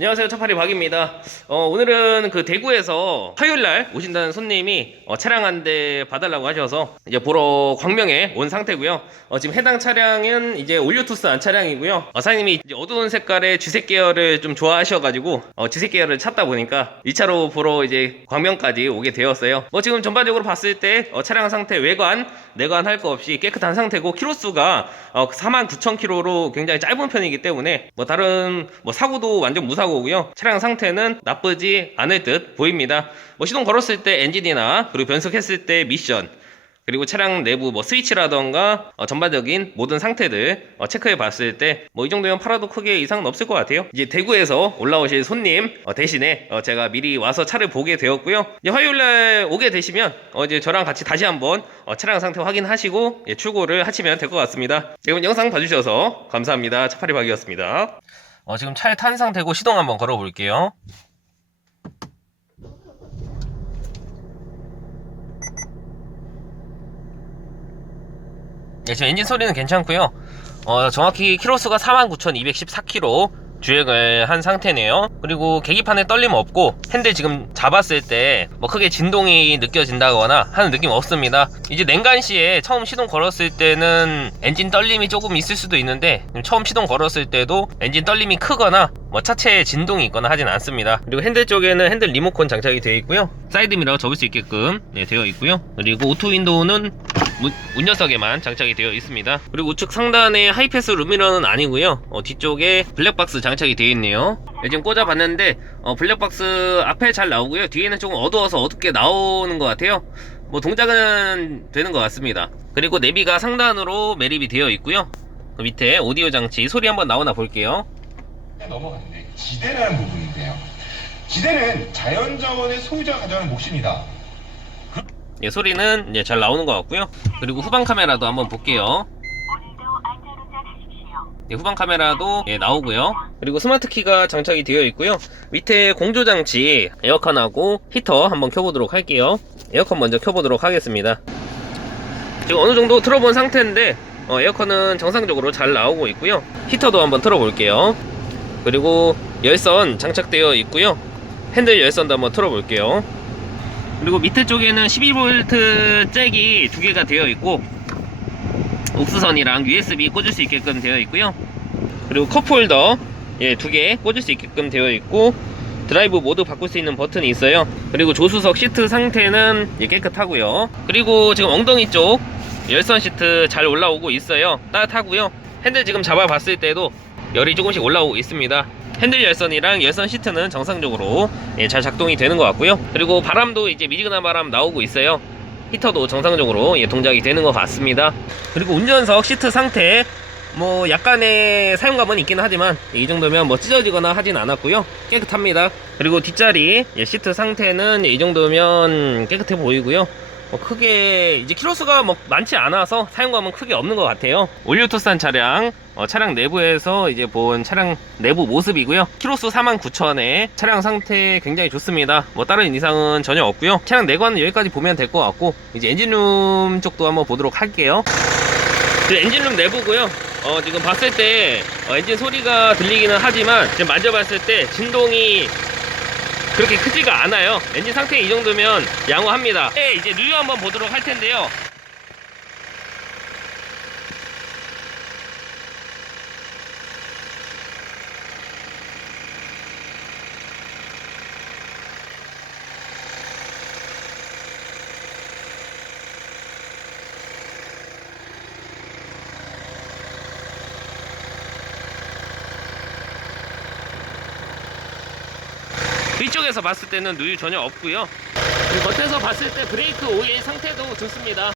안녕하세요 차파리 박입니다. 어, 오늘은 그 대구에서 화요일 날 오신다는 손님이 어, 차량 한 대 봐달라고 하셔서 이제 보러 광명에 온 상태고요. 어, 지금 해당 차량은 이제 올류투스한 차량이고요. 어, 사장님이 어두운 색깔의 주색 계열을 좀 좋아하셔가지고 어, 주색 계열을 찾다 보니까 이 차로 보러 이제 광명까지 오게 되었어요. 뭐 지금 전반적으로 봤을 때 어, 차량 상태 외관 내관 할 거 없이 깨끗한 상태고 키로수가 어, 49,000km로 굉장히 짧은 편이기 때문에 뭐 다른 뭐 사고도 완전 무사고 고요. 차량 상태는 나쁘지 않을 듯 보입니다. 뭐 시동 걸었을 때 엔진이나 그리고 변속했을 때 미션 그리고 차량 내부 뭐 스위치라던가 어, 전반적인 모든 상태들 어, 체크해 봤을 때 뭐 이 정도면 팔아도 크게 이상은 없을 것 같아요. 이제 대구에서 올라오실 손님 어, 대신에 어, 제가 미리 와서 차를 보게 되었고요. 이제 화요일 날 오게 되시면 어, 이제 저랑 같이 다시 한번 어, 차량 상태 확인하시고 예, 출고를 하시면 될 것 같습니다. 지금 영상 봐주셔서 감사합니다. 차파리박이었습니다. 어, 지금 차에 탄 상태고 시동 한번 걸어 볼게요. 네, 지금 엔진 소리는 괜찮고요. 어, 정확히 키로수가 49,214km 주행을 한 상태네요. 그리고 계기판에 떨림 없고 핸들 지금 잡았을 때 뭐 크게 진동이 느껴진다거나 하는 느낌 없습니다. 이제 냉간 시에 처음 시동 걸었을 때는 엔진 떨림이 조금 있을 수도 있는데 처음 시동 걸었을 때도 엔진 떨림이 크거나 뭐 차체에 진동이 있거나 하진 않습니다. 그리고 핸들 쪽에는 핸들 리모컨 장착이 되어 있고요. 사이드 미러 접을 수 있게끔 네, 되어 있고요. 그리고 오토 윈도우는 녀석에만 장착이 되어 있습니다. 그리고 우측 상단에 하이패스 룸미러는 아니고요. 어, 뒤쪽에 블랙박스 장착이 되어 있네요. 네, 지금 꽂아봤는데 어, 블랙박스 앞에 잘 나오고요. 뒤에는 조금 어두워서 어둡게 나오는 것 같아요. 뭐 동작은 되는 것 같습니다. 그리고 내비가 상단으로 매립이 되어 있고요. 그 밑에 오디오 장치 소리 한번 나오나 볼게요. 넘어갔는데 지대라는 부분인데요. 지대는 자연자원의 소유자가 가져가는 몫입니다. 예, 소리는 이제 잘 나오는 것 같고요. 그리고 후방 카메라도 한번 볼게요. 예, 후방 카메라도 예, 나오고요. 그리고 스마트 키가 장착이 되어 있고요. 밑에 공조 장치 에어컨하고 히터 한번 켜보도록 할게요. 에어컨 먼저 켜보도록 하겠습니다. 지금 어느 정도 틀어본 상태인데 어, 에어컨은 정상적으로 잘 나오고 있고요. 히터도 한번 틀어볼게요. 그리고 열선 장착되어 있고요. 핸들 열선도 한번 틀어볼게요. 그리고 밑에 쪽에는 12V 잭이 두 개가 되어 있고 옥수선이랑 USB 꽂을 수 있게끔 되어 있고요. 그리고 컵홀더 예, 두 개 꽂을 수 있게끔 되어 있고 드라이브 모드 바꿀 수 있는 버튼이 있어요. 그리고 조수석 시트 상태는 예, 깨끗하고요. 그리고 지금 엉덩이 쪽 열선 시트 잘 올라오고 있어요. 따뜻하고요. 핸들 지금 잡아봤을 때도 열이 조금씩 올라오고 있습니다. 핸들 열선이랑 열선 시트는 정상적으로 예, 잘 작동이 되는 것 같고요. 그리고 바람도 이제 미지근한 바람 나오고 있어요. 히터도 정상적으로 예, 동작이 되는 것 같습니다. 그리고 운전석 시트 상태 뭐 약간의 사용감은 있긴 하지만 이 정도면 뭐 찢어지거나 하진 않았고요 깨끗합니다 그리고 뒷자리 예, 시트 상태는 이 정도면 깨끗해 보이고요 뭐 크게 이제 키로수가 뭐 많지 않아서 사용감은 크게 없는 것 같아요. 올류투싼 차량 어, 차량 내부에서 이제 본 차량 내부 모습이고요. 키로수 49,000에 차량 상태 굉장히 좋습니다. 뭐 다른 이상은 전혀 없고요. 차량 내관은 여기까지 보면 될 것 같고 이제 엔진룸 쪽도 한번 보도록 할게요. 그 엔진룸 내부고요. 어, 지금 봤을 때 어, 엔진 소리가 들리기는 하지만 지금 만져봤을 때 진동이 그렇게 크지가 않아요. 엔진 상태 이 정도면 양호합니다. 네, 이제 누유 한번 보도록 할 텐데요. 뒤쪽에서 봤을 때는 누유 전혀 없고요. 겉에서 봤을 때 브레이크 오일 상태도 좋습니다.